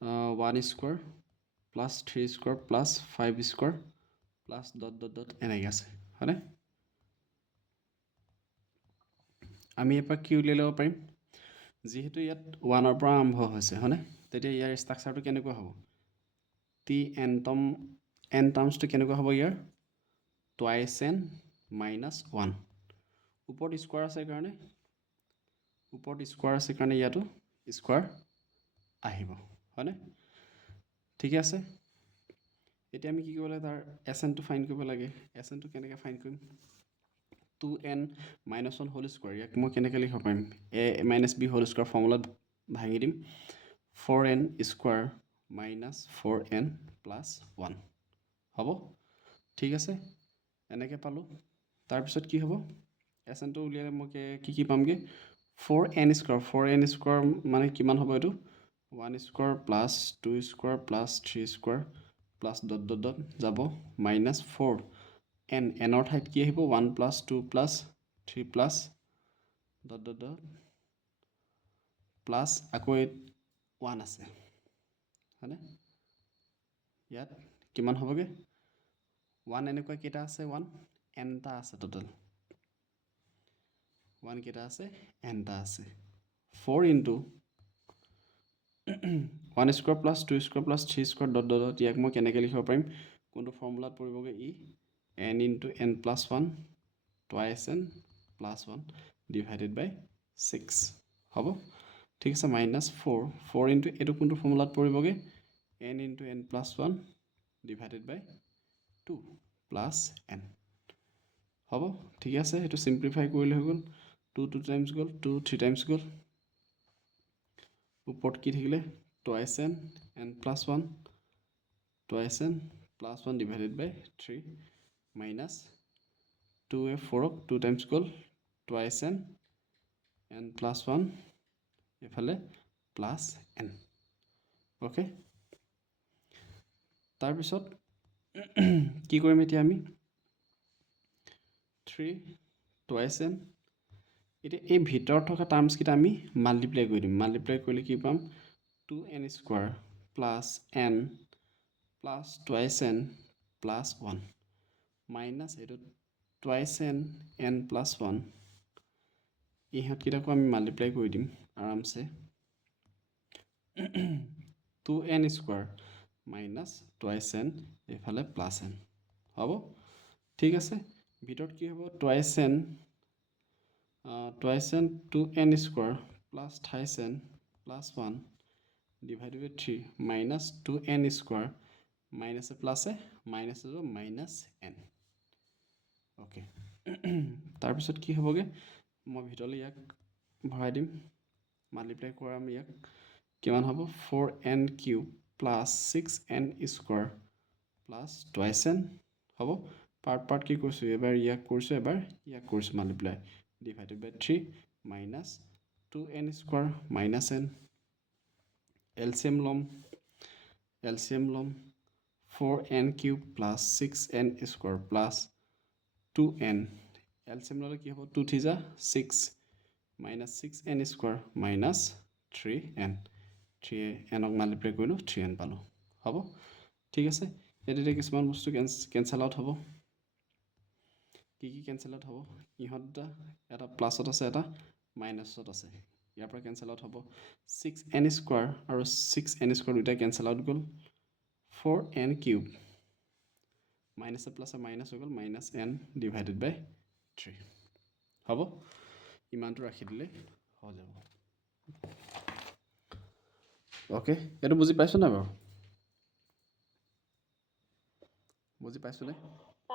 1 square plus 3 square plus 5 square plus dot dot dot এনেকৈ আছে হয়নে আমি এপাক কি উলিয়াই ল'ব পাৰিম যেহেতু ইয়াত 1 পৰা আৰম্ভ হৈছে হয়নে তেতিয়া ইয়াৰ ষ্ট্ৰাকচাৰটো কেনেকুৱা হ'ব টি এন টাৰ্মছটো কেনেকুৱা হ'ব ইয়াৰ টুৱাইছ এন মাইনাছ 1 ওপৰত স্কোৱাৰ আছে কাৰণে ইয়াতো স্কোৱাৰ আহিব হয়নে ঠিকে আছে এতিয়া আমি কি কৰিব লাগে তাৰ এছ এনটো ফাইন কৰিব লাগে এছ এনটো কেনেকৈ ফাইন কৰিম 2n minus 1 whole square ইয়াক মই কেনেকৈ লিখিব পাৰিম a minus b whole square ফৰ্মুলাত ভাঙি দিম 4n square minus 4n plus 1 হ'ব ঠিক আছে এনেকৈ পালোঁ তাৰপিছত কি হ'ব এছ এনটো উলিয়ালে মই কি পামগৈ 4n square মানে কিমান হ'ব এইটো 1 square plus 2 square plus 3 square plus dot dot dot যাব minus 4 এনৰ ঠাইত কি আহিব 1 plus 2 plus 3 plus dot dot dot plus আকৌ 1 আছে হয়নে ইয়াত কিমান হ'বগৈ 1 এনেকুৱা কেইটা আছে 1 nটা আছে টোটেল 1 কেইটা আছে nটা আছে 4 into 1 square plus 2 square plus 3 square dot dot dot ইয়াক মই কেনেকৈ লিখিব পাৰিম কোনটো ফৰ্মুলাত পৰিবগৈ ই n into n plus 1 twice n plus 1 divided by 6 হ'ব ঠিক আছে minus 4 into এইটো কোনটো ফৰ্মুলাত পৰিবগৈ n into n plus 1 divided by 2 plus n হ'ব ঠিক আছে এইটো সিম্পলিফাই কৰিলে হৈ গ'ল 2 times গ'ল 2 3 times গ'ল ওপৰত কি থাকিলে twice n plus 1 twice n plus 1 divided by 3 minus 2 4 2 times গ'ল twice n plus 1 এফালে plus n ওকে তাৰপিছত কি কৰিম এতিয়া আমি 3 twice n এতিয়া এই ভিতৰত থকা টাৰ্মছ কিটা আমি মাল্টিপ্লাই কৰি দিম মাল্টিপ্লাই কৰিলে কি পাম 2n square plus n plus twice n plus 1 minus এটো twice n plus 1 ইহত কিটাকো আমি মাল্টিপ্লাই কৰি দিম আৰামছে 2n square minus twice n এফালে প্লাস n হ'ব ঠিক আছে ভিতৰত কি হ'ব twice n 2n square plus twice n plus 1 divided by 3 minus 2n square minus a plus a minus a minus n okay তাৰপিছত কি হ'বগে মই ভিতৰলৈ ইয়াক ভৰাই দিম মাল্টিপ্লাই কৰাম ইয়াক কিমান হ'ব 4n cube plus 6n square plus twice n হ'ব পাৰ্ট কি কৰিছো এবাৰ ইয়াক কৰিছো এবাৰ ইয়াক কৰিছো multiply divided by 3 minus 2n square minus n LCM lom 4n cube plus 6n square plus 2n LCM ললে কি হ'ব 2 3 6 minus 6n square minus 3n 3n ক মাল্টিপ্লাই কৰিলো 3n পালো হ'ব ঠিক আছে এতে কিছুমান বস্তু কেনসেল আউট হ'ব কি কেনসেল আউট হ'ব ইহতটা এটা প্লাসত আছে এটা মাইনাসত আছে ইয়াৰ পৰা কেনসেল আউট হ'ব 6n স্কয়াৰ আৰু 6n স্কয়াৰ দুটা কেনসেল আউট গ'ল 4n cube minus plus minus হৈ গ'ল মাইনাস n ডিভাইডেড বাই 3 হ'ব ইমানটো ৰাখি দিলে হৈ যাব ওকে এটো বুজি পাইছো না বাৰু বুজি পাইছো নে